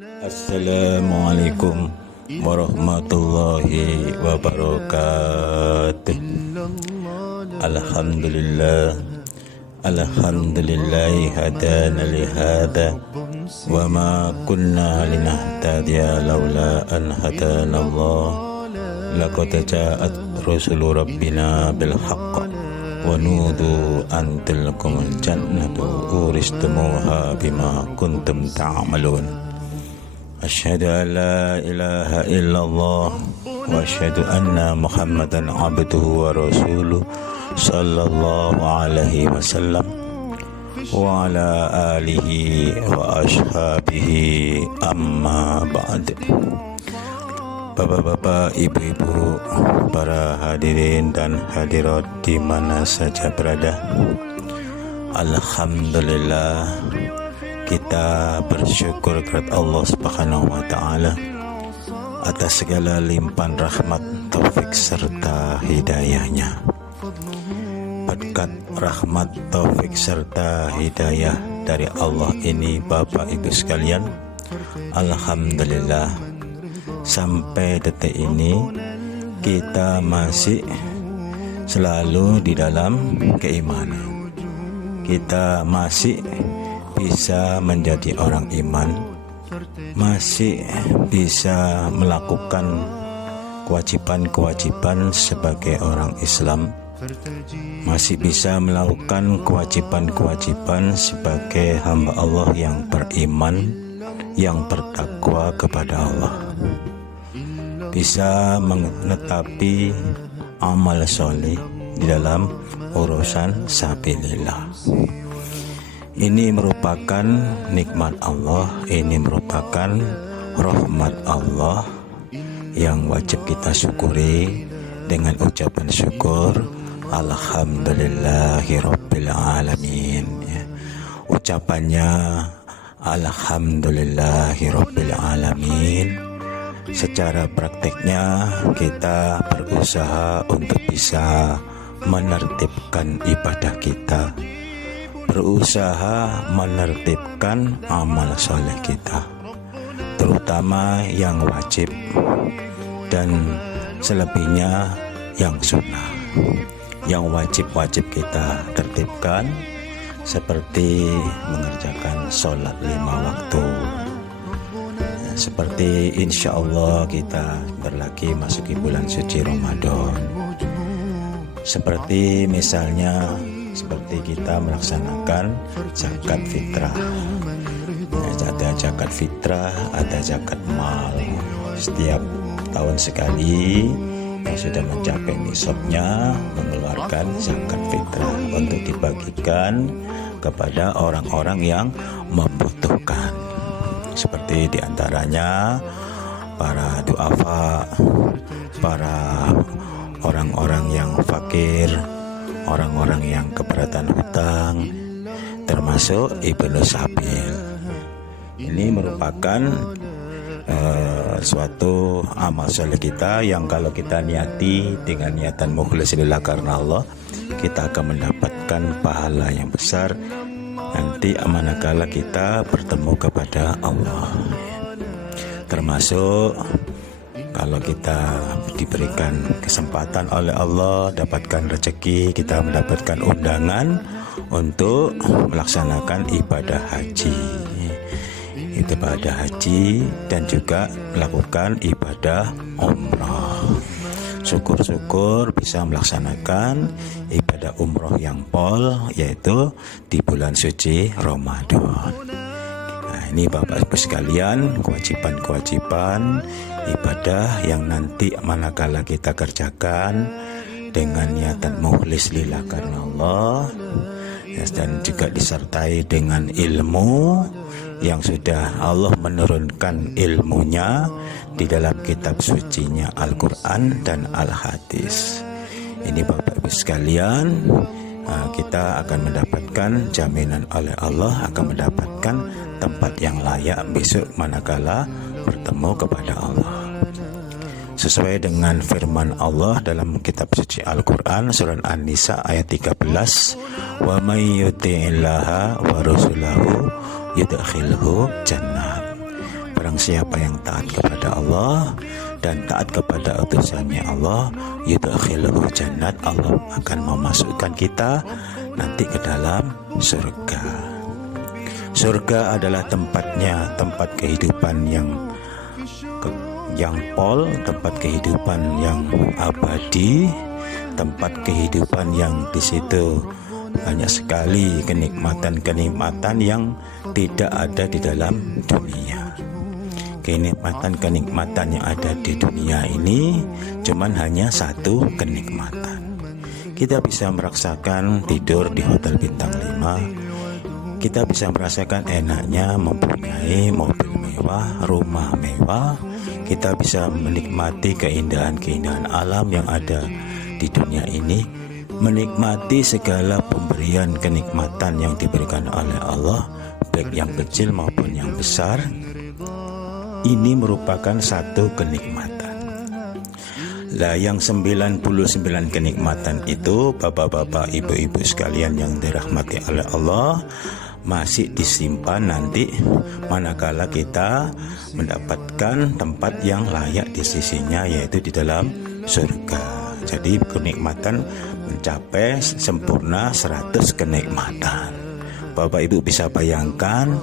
Assalamualaikum warahmatullahi wabarakatuh. Alhamdulillah, alhamdulillahi hadana lihada wa ma kunna linahtadiya laula an hadana Allah. Laqad ja'at rusulu rabbina bil haqq wa nudu an tilkumul jannatu uristumuha bima kuntum ta'malun. Asyhadu an la ilaha illallah wa asyhadu anna Muhammadan abduhu wa rasuluh sallallahu alaihi wasallam wa ala alihi wa ashabihi amma ba'd. Bapak-bapak, ibu-ibu, para hadirin dan hadirat di mana saja berada, alhamdulillah kita bersyukur kepada Allah Subhanahu wa taala atas segala limpahan rahmat, taufik serta hidayahnya. Berkat rahmat, taufik serta hidayah dari Allah ini, Bapak Ibu sekalian, alhamdulillah sampai detik ini kita masih selalu di dalam keimanan. Kita masih bisa menjadi orang iman, masih bisa melakukan kewajiban-kewajiban sebagai orang Islam, masih bisa melakukan kewajiban-kewajiban sebagai hamba Allah yang beriman, yang bertakwa kepada Allah, bisa menetapi amal soleh di dalam urusan sabilillah. Ini merupakan nikmat Allah, ini merupakan rahmat Allah yang wajib kita syukuri dengan ucapan syukur alhamdulillahirabbil alamin. Ucapannya alhamdulillahirabbil alamin. Secara prakteknya kita berusaha untuk bisa menertibkan ibadah kita, berusaha menertibkan amal soleh kita, terutama yang wajib dan selebihnya yang sunnah. Yang wajib-wajib kita tertibkan seperti mengerjakan sholat 5 waktu, seperti insya Allah kita berlagi masuki bulan suci Ramadan, seperti misalnya kita melaksanakan zakat fitrah. Ada zakat fitrah, ada zakat mal. Setiap tahun sekali yang sudah mencapai nisabnya mengeluarkan zakat fitrah untuk dibagikan kepada orang-orang yang membutuhkan, seperti diantaranya para duafa, para orang-orang yang fakir, orang-orang yang keberatan hutang, termasuk ibnu sabil. Ini merupakan suatu amal soleh kita yang kalau kita niati dengan niatan mukhlis lillah karena Allah, kita akan mendapatkan pahala yang besar nanti manakala kita bertemu kepada Allah. Termasuk kalau kita diberikan kesempatan oleh Allah, dapatkan rezeki, kita mendapatkan undangan untuk melaksanakan ibadah haji. Ibadah haji dan juga melakukan ibadah umrah. Syukur-syukur bisa melaksanakan ibadah umroh yang pol, yaitu di bulan suci Ramadan. Nah, ini Bapak Ibu sekalian, kewajiban-kewajiban ibadah yang nanti manakala kita kerjakan dengan niatan mukhlis lillah karena Allah, dan juga disertai dengan ilmu yang sudah Allah menurunkan ilmunya di dalam kitab sucinya Al-Quran dan Al-Hadis. Ini Bapak Ibu sekalian, kita akan mendapatkan jaminan oleh Allah, akan mendapatkan tempat yang layak besok manakala bertemu kepada Allah. Sesuai dengan firman Allah dalam kitab suci Al-Quran surah An-Nisa ayat 13, wa may yuti'illaha wa rasulahu yudkhilhu jannah. barang siapa yang taat kepada Allah dan taat kepada utusannya Allah, yudkhilul jannat, Allah akan memasukkan kita nanti ke dalam surga. Surga adalah tempatnya, tempat kehidupan yang pol, tempat kehidupan yang abadi, tempat kehidupan yang di situ banyak sekali kenikmatan-kenikmatan yang tidak ada di dalam dunia. Kenikmatan-kenikmatan yang ada di dunia ini cuman hanya satu kenikmatan. Kita bisa merasakan tidur di hotel bintang 5. Kita bisa merasakan enaknya mempunyai mobil mewah, rumah mewah. Kita bisa menikmati keindahan-keindahan alam yang ada di dunia ini, menikmati segala pemberian kenikmatan yang diberikan oleh Allah, baik yang kecil maupun yang besar. Ini merupakan satu kenikmatan. Lah yang 99 kenikmatan itu, bapak-bapak, ibu-ibu sekalian yang dirahmati oleh Allah, masih disimpan nanti manakala kita mendapatkan tempat yang layak di sisinya, yaitu di dalam surga. Jadi kenikmatan mencapai sempurna 100 kenikmatan. Bapak Ibu bisa bayangkan,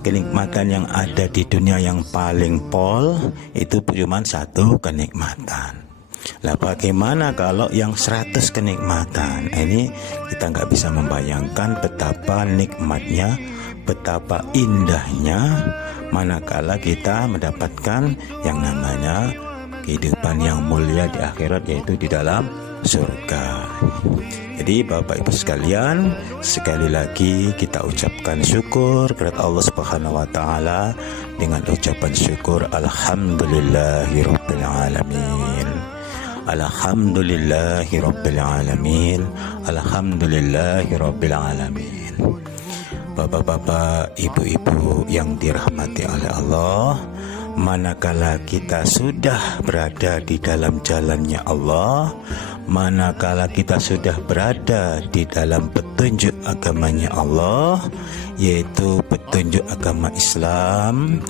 kenikmatan yang ada di dunia yang paling pol itu cuma satu kenikmatan. Lah bagaimana kalau yang 100 kenikmatan? Ini kita nggak bisa membayangkan betapa nikmatnya, betapa indahnya manakala kita mendapatkan yang namanya kehidupan yang mulia di akhirat, yaitu di dalam surga. Jadi Bapak Ibu sekalian, sekali lagi kita ucapkan syukur kepada Allah Subhanahu wa taala dengan ucapan syukur alhamdulillahirabbil alamin. Alhamdulillahirabbil alamin. Alhamdulillahirabbil alamin. Bapak-bapak, ibu-ibu yang dirahmati oleh Allah, manakala kita sudah berada di dalam jalannya Allah, manakala kita sudah berada di dalam petunjuk agamanya Allah, yaitu petunjuk agama Islam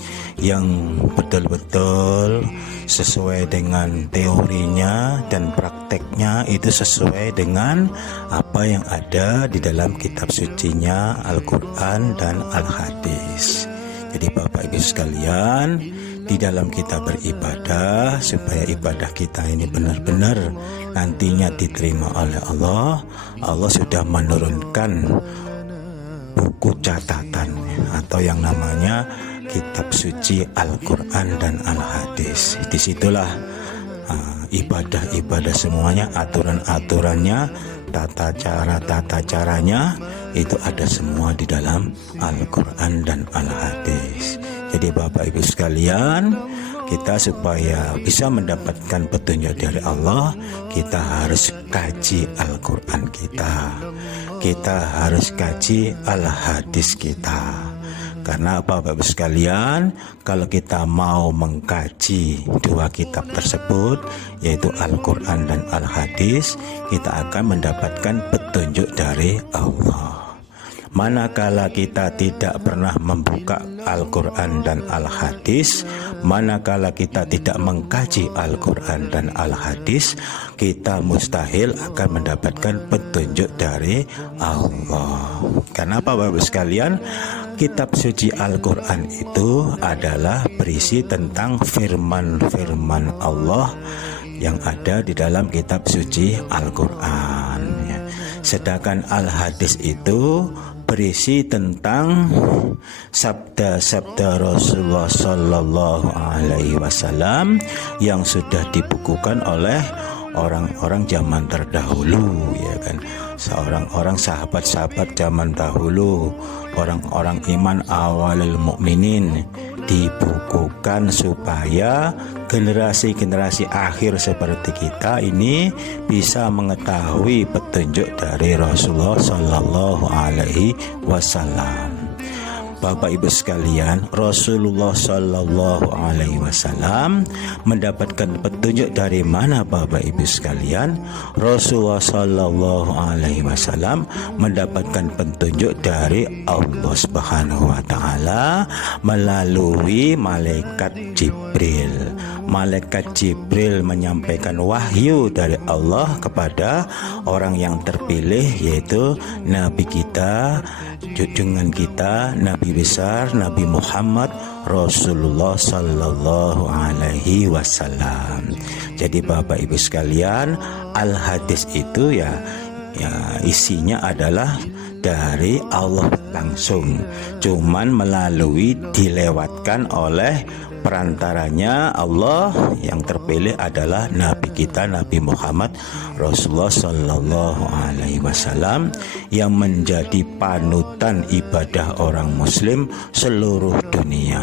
yang betul-betul sesuai dengan teorinya dan prakteknya, itu sesuai dengan apa yang ada di dalam kitab sucinya Al-Quran dan Al-Hadis. Jadi Bapak Ibu sekalian, di dalam kita beribadah, supaya ibadah kita ini benar-benar nantinya diterima oleh Allah, Allah sudah menurunkan buku catatan atau yang namanya kitab suci Al-Quran dan Al-Hadis. Disitulah ibadah-ibadah semuanya, aturan-aturannya, tata caranya itu ada semua di dalam Al-Quran dan Al-Hadis. Jadi Bapak Ibu sekalian, kita supaya bisa mendapatkan petunjuk dari Allah, kita harus kaji Al-Quran kita harus kaji Al-Hadis kita. Karena Bapak Ibu sekalian, kalau kita mau mengkaji dua kitab tersebut, yaitu Al-Quran dan Al-Hadis, kita akan mendapatkan petunjuk dari Allah. Manakala kita tidak pernah membuka Al-Quran dan Al-Hadis, manakala kita tidak mengkaji Al-Quran dan Al-Hadis, kita mustahil akan mendapatkan petunjuk dari Allah. Kenapa Bapak sekalian? Kitab suci Al-Quran itu adalah berisi tentang firman-firman Allah yang ada di dalam kitab suci Al-Quran. Sedangkan Al-Hadis itu berisi tentang sabda-sabda Rasulullah Sallallahu Alaihi Wasallam yang sudah dibukukan oleh orang-orang zaman terdahulu, ya kan, seorang-orang sahabat-sahabat zaman dahulu, orang-orang iman awalil mukminin, dibukukan supaya generasi-generasi akhir seperti kita ini bisa mengetahui petunjuk dari Rasulullah Sallallahu Alaihi Wasallam. Bapak Ibu sekalian, Rasulullah Shallallahu Alaihi Wasallam mendapatkan petunjuk dari mana Bapak Ibu sekalian? Rasulullah Shallallahu Alaihi Wasallam mendapatkan petunjuk dari Allah Subhanahu Wa Taala melalui malaikat Jibril. Malaikat Jibril menyampaikan wahyu dari Allah kepada orang yang terpilih, yaitu Nabi kita, junjungan kita, Nabi besar Nabi Muhammad Rasulullah Sallallahu Alaihi Wasallam. Jadi Bapak Ibu sekalian, al-hadis itu ya isinya adalah dari Allah langsung, cuman melalui dilewatkan oleh perantaranya Allah yang terpilih adalah Nabi kita Nabi Muhammad Rasulullah Sallallahu Alaihi Wasallam yang menjadi panutan ibadah orang Muslim seluruh dunia.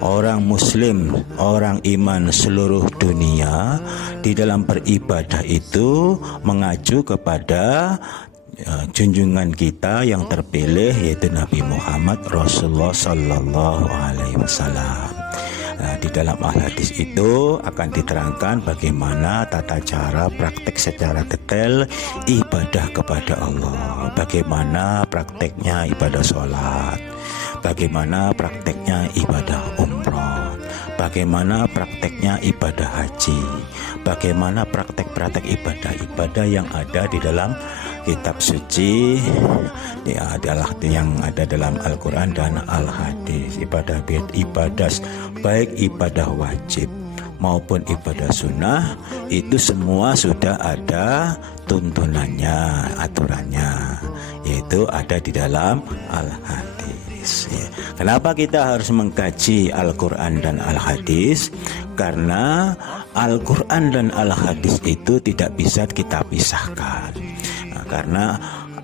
Orang Muslim, orang iman seluruh dunia di dalam beribadah itu mengacu kepada junjungan kita yang terpilih, yaitu Nabi Muhammad Rasulullah Sallallahu Alaihi Wasallam. Nah, di dalam al-hadis itu akan diterangkan bagaimana tata cara praktek secara detail ibadah kepada Allah. Bagaimana prakteknya ibadah sholat, bagaimana prakteknya ibadah umroh, bagaimana prakteknya ibadah haji, bagaimana praktek-praktek ibadah-ibadah yang ada di dalam kitab suci, adalah yang ada dalam Al-Quran dan Al-Hadis. Ibadah baik ibadah wajib maupun ibadah sunnah itu semua sudah ada tuntunannya, aturannya, yaitu ada di dalam Al-Hadis. Kenapa kita harus mengkaji Al-Quran dan Al-Hadis? Karena Al-Quran dan Al-Hadis itu tidak bisa kita pisahkan. Karena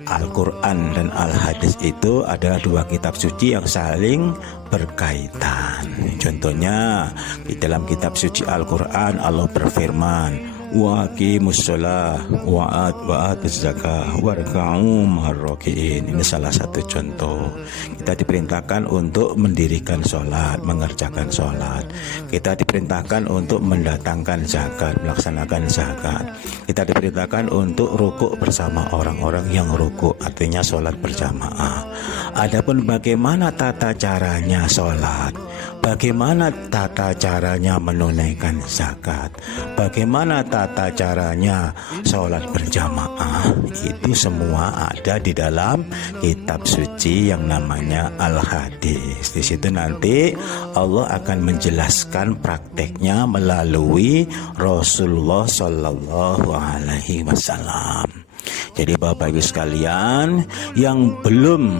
Al-Quran dan Al-Hadis itu adalah dua kitab suci yang saling berkaitan. Contohnya di dalam kitab suci Al-Quran Allah berfirman, wa aqimus shalah wa atuz zakah warka'u ma'arraki'in. Ini salah satu contoh. Kita diperintahkan untuk mendirikan sholat, mengerjakan sholat. Kita diperintahkan untuk mendatangkan zakat, melaksanakan zakat. Kita diperintahkan untuk rukuk bersama orang-orang yang rukuk, artinya sholat berjamaah. Adapun bagaimana tata caranya sholat, bagaimana tata caranya menunaikan zakat, bagaimana tata caranya sholat berjamaah, itu semua ada di dalam kitab suci yang namanya Al-Hadis. Di situ nanti Allah akan menjelaskan prakteknya melalui Rasulullah Sallallahu Alaihi Wasallam. Jadi Bapak Ibu sekalian yang belum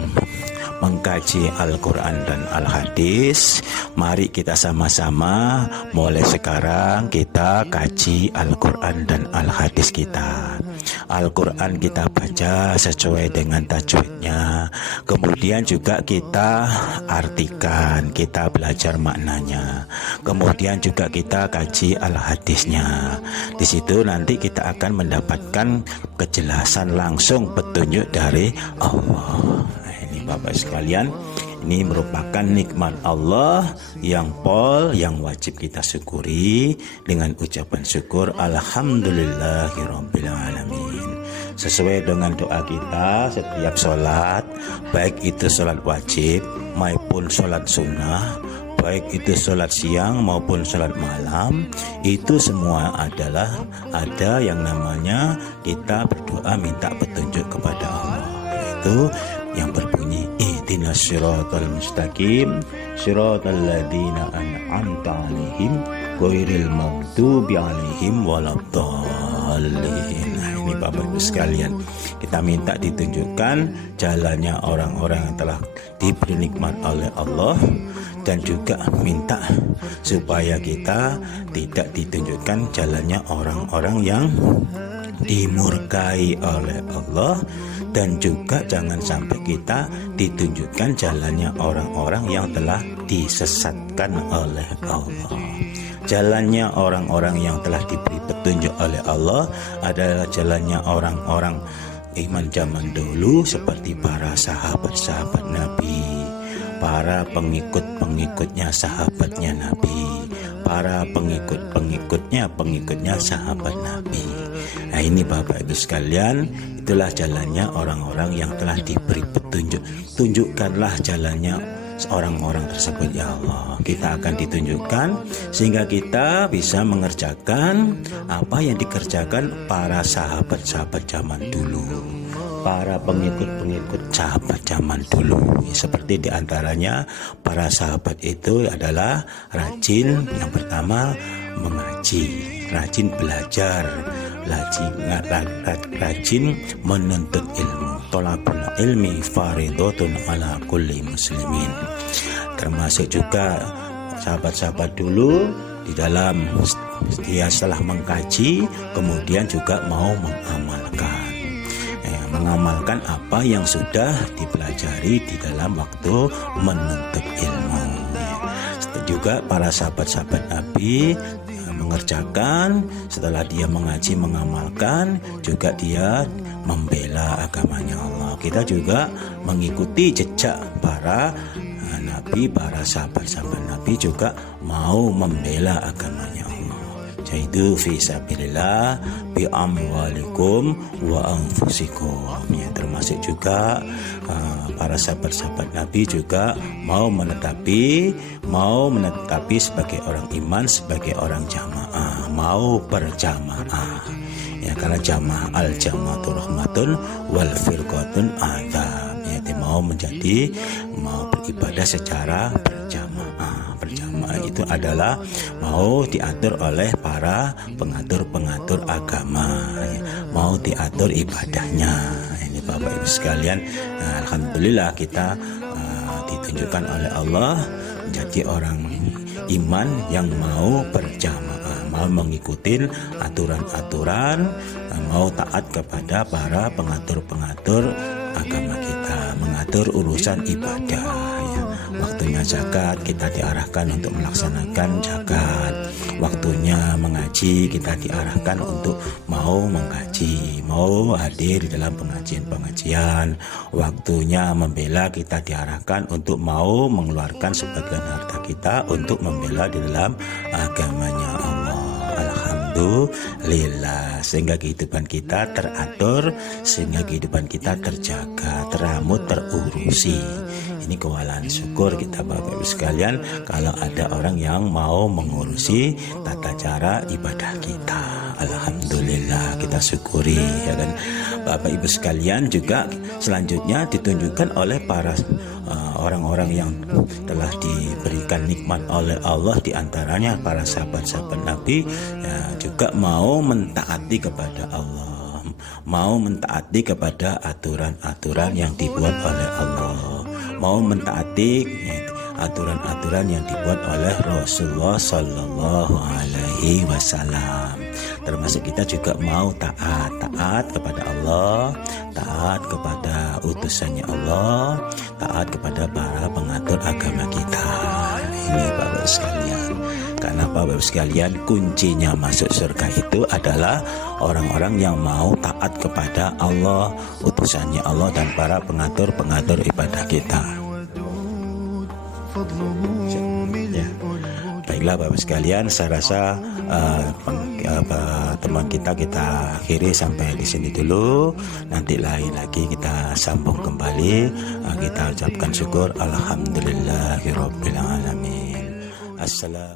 mengkaji Al-Quran dan Al-Hadis, mari kita sama-sama mulai sekarang kita kaji Al-Quran dan Al-Hadis kita. Al-Quran kita baca sesuai dengan tajwidnya, kemudian juga kita artikan, kita belajar maknanya, kemudian juga kita kaji Al-Hadisnya. Di situ nanti kita akan mendapatkan kejelasan langsung petunjuk dari Allah. Bapak sekalian, ini merupakan nikmat Allah yang wajib kita syukuri dengan ucapan syukur alhamdulillahirabbil alamin. Sesuai dengan doa kita setiap sholat, baik itu sholat wajib maupun sholat sunnah, baik itu sholat siang maupun sholat malam, itu semua adalah ada yang namanya kita berdoa minta petunjuk kepada Allah, yaitu yang berbunyi ihdinas siratal mustaqim siratal ladzina an'amta 'alaihim ghairil maghdubi 'alaihim waladdallin. Nah, ini Bapak Ibu sekalian, kita minta ditunjukkan jalannya orang-orang yang telah diberi nikmat oleh Allah, dan juga minta supaya kita tidak ditunjukkan jalannya orang-orang yang dimurkai oleh Allah, dan juga jangan sampai kita ditunjukkan jalannya orang-orang yang telah disesatkan oleh Allah. Jalannya orang-orang yang telah diberi petunjuk oleh Allah adalah jalannya orang-orang iman zaman dulu, seperti para sahabat-sahabat Nabi, para pengikut-pengikutnya sahabatnya Nabi, para pengikutnya sahabat Nabi. Nah ini Bapak Ibu sekalian, itulah jalannya orang-orang yang telah diberi petunjuk. Tunjukkanlah jalannya orang-orang tersebut ya Allah. Kita akan ditunjukkan sehingga kita bisa mengerjakan apa yang dikerjakan para sahabat-sahabat zaman dulu, para pengikut-pengikut sahabat zaman dulu. Seperti diantaranya para sahabat itu adalah rajin, yang pertama mengaji, rajin belajar, rajin menuntut ilmu. Thalabul ilmi faridatun ala kulli muslimin. Termasuk juga sahabat-sahabat dulu di dalam dia setelah mengkaji kemudian juga mau mengamalkan apa yang sudah dipelajari di dalam waktu menuntut ilmu. Juga para sahabat-sahabat Nabi mengerjakan, setelah dia mengaji mengamalkan, juga dia membela agamanya Allah. Kita juga mengikuti jejak para Nabi, para sahabat-sahabat Nabi juga mau membela agamanya Allah. Jahidu fi sabilillah bi amwalikum wa anfusikum. Ya, termasuk juga para sahabat-sahabat Nabi juga mau menetapi sebagai orang iman, sebagai orang jamaah, mau berjamaah. Ya, karena jamaah al-jama'atu rahmatun wal firqatun adzab. Ya, mau beribadah secara berjamaah. Berjamaah itu adalah mau diatur oleh para pengatur agama, ya, mau diatur ibadahnya. Ini Bapak Ibu sekalian, alhamdulillah kita ditunjukkan oleh Allah menjadi orang iman yang mau berjamaah, mau mengikuti aturan-aturan, mau taat kepada para pengatur agama kita, mengatur urusan ibadah. Ya. Waktunya zakat, kita diarahkan untuk melaksanakan zakat. Waktunya mengaji, kita diarahkan untuk mau mengkaji, mau hadir di dalam pengajian-pengajian. Waktunya membela, kita diarahkan untuk mau mengeluarkan sebagian harta kita untuk membela di dalam agamanya Allah. Alhamdulillah, sehingga kehidupan kita teratur, sehingga kehidupan kita terjaga, teramut, terurusi. Ini kewalaan syukur kita Bapak Ibu sekalian kalau ada orang yang mau mengurusi tata cara ibadah kita. Alhamdulillah, kita syukuri ya kan. Bapak Ibu sekalian, juga selanjutnya ditunjukkan oleh para orang-orang yang telah diberikan nikmat oleh Allah, diantaranya para sahabat-sahabat Nabi, ya, juga mau mentaati kepada Allah, mau mentaati kepada aturan-aturan yang dibuat oleh Allah, mau mentaati aturan-aturan yang dibuat oleh Rasulullah Sallallahu Alaihi Wasallam. Termasuk kita juga mau taat kepada Allah, taat kepada utusannya Allah, taat kepada para pengatur agama kita. Ini Bapak sekalian, karena Bapak sekalian kuncinya masuk surga itu adalah orang-orang yang mau taat kepada Allah, utusannya Allah, dan para pengatur ibadah kita. Ya. Baiklah Bapak sekalian, saya rasa teman kita akhiri sampai di sini dulu. Nanti lain lagi kita sambung kembali. Kita ucapkan syukur alhamdulillahirabbil alamin. Assalam.